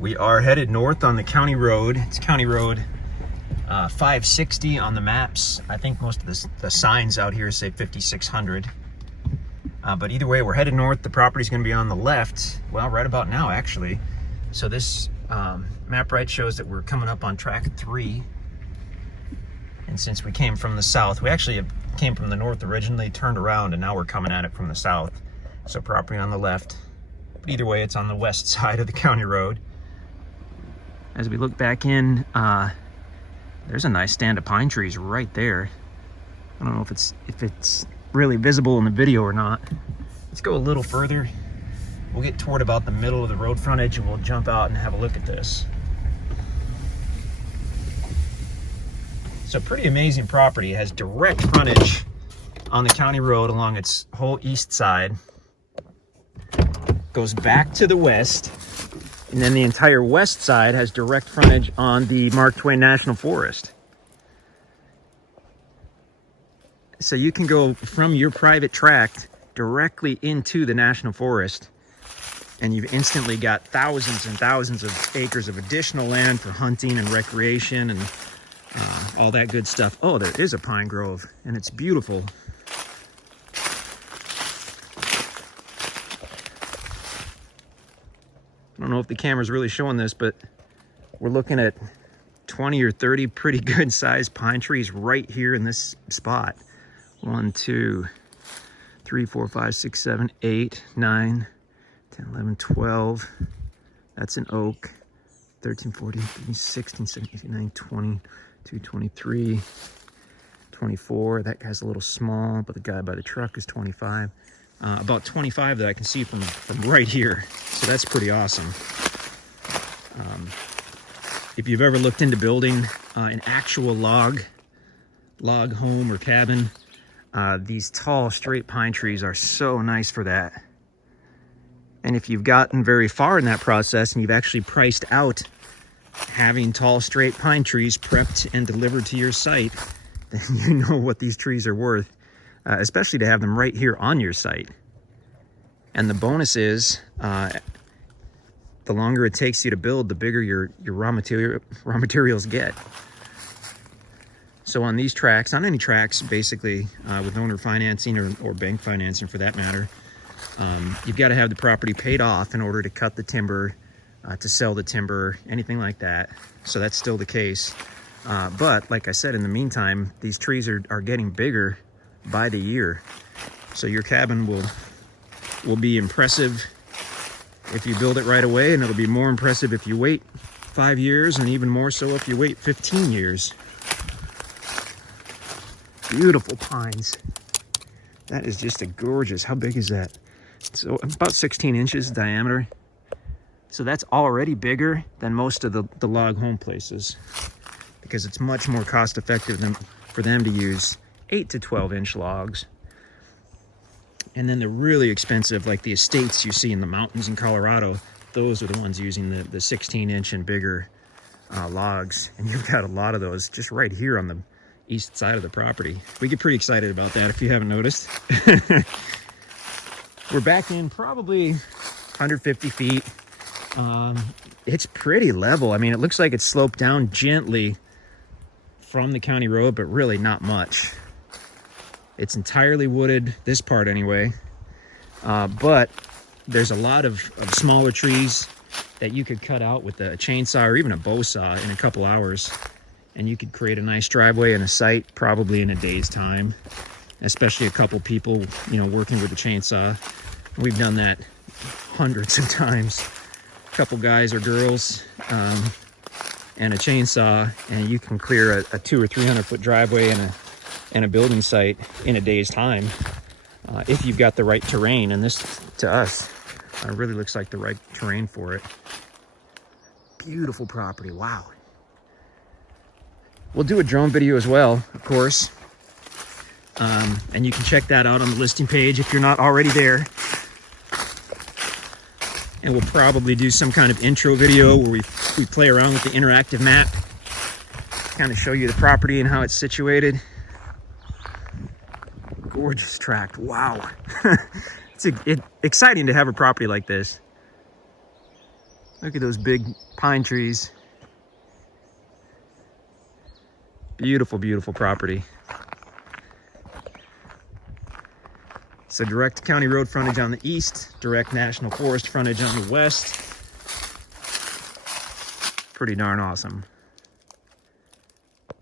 We are headed north on the county road. It's County Road 560 on the maps. I think most of the signs out here say 5600. But either way, we're headed north. The property's going to be on the left. Well, right about now, actually. So this map right shows that we're coming up on track 3. And since we came from the south, we actually came from the north originally, turned around, and now we're coming at it from the south. So property on the left. But either way, it's on the west side of the county road. As we look back in, there's a nice stand of pine trees right there. I don't know if it's really visible in the video or not. Let's go a little further. We'll get toward about the middle of the road frontage and we'll jump out and have a look at this. So pretty amazing property. It has direct frontage on the county road along its whole east side. Goes back to the west. And then the entire west side has direct frontage on the Mark Twain National Forest. So you can go from your private tract directly into the National Forest, and you've instantly got thousands and thousands of acres of additional land for hunting and recreation and all that good stuff. Oh, there is a pine grove, and it's beautiful. I don't know if the camera's really showing this, but we're looking at 20 or 30 pretty good sized pine trees right here in this spot. 1, 2, 3, 4, 5, 6, 7, 8, 9, 10, 11, 12. That's an oak. 13, 14, 15, 16, 17, 18, 19, 20, 22, 23, 24. That guy's a little small, but the guy by the truck is 25. About 25 that I can see from right here. So that's pretty awesome. If you've ever looked into building an actual log home or cabin, these tall straight pine trees are so nice for that. And if you've gotten very far in that process and you've actually priced out having tall straight pine trees prepped and delivered to your site, then you know what these trees are worth. Especially to have them right here on your site. And the bonus is, the longer it takes you to build, the bigger your raw materials get. So on these tracks, on any tracks, basically, with owner financing or bank financing for that matter, you've got to have the property paid off in order to cut the timber, to sell the timber, anything like that. So that's still the case. But like I said, in the meantime, these trees are getting bigger by the year. So your cabin will be impressive if you build it right away, and it'll be more impressive if you wait 5 years, and even more so if you wait 15 years. Beautiful pines. That is just a gorgeous. How big is that? So about 16 inches diameter. So that's already bigger than most of the log home places, because it's much more cost effective for them to use 8 to 12 inch logs. And then the really expensive, like the estates you see in the mountains in Colorado, those are the ones using the 16 inch and bigger logs. And you've got a lot of those just right here on the east side of the property. We get pretty excited about that if you haven't noticed. We're back in probably 150 feet. It's pretty level. I mean, it looks like it's sloped down gently from the county road, but really not much. It's entirely wooded, this part anyway. But there's a lot of smaller trees that you could cut out with a chainsaw or even a bow saw in a couple hours. And you could create a nice driveway and a site probably in a day's time, especially a couple people, working with a chainsaw. We've done that hundreds of times. A couple guys or girls and a chainsaw, and you can clear a 200 or 300 foot driveway and a building site in a day's time, if you've got the right terrain. And this, to us, really looks like the right terrain for it. Beautiful property. Wow. We'll do a drone video as well, of course, and you can check that out on the listing page if you're not already there. And we'll probably do some kind of intro video where we play around with the interactive map, kind of show you the property and how it's situated. Gorgeous tract. Wow. It's exciting to have a property like this. Look at those big pine trees. Beautiful, beautiful property. It's a direct county road frontage on the east, direct national forest frontage on the west. Pretty darn awesome.